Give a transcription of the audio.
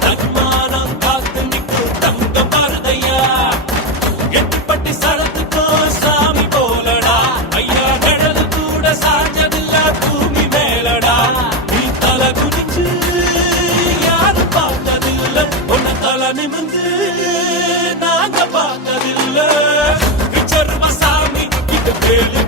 தன்மானம் காத்து நிற்கும் தங்க பாரதையா எட்டுப்பட்டி சடத்துக்கோ சாமி போலடா ஐயா கடல் கூட சாஞ்சதில்ல பூமி மேலடா நீ தலை குனிஞ்சு யாரும் பார்த்ததில்ல உன்னை தலை நிமிந்து நாங்க பார்த்ததில்ல விச்சருவ சாமி இது பேரு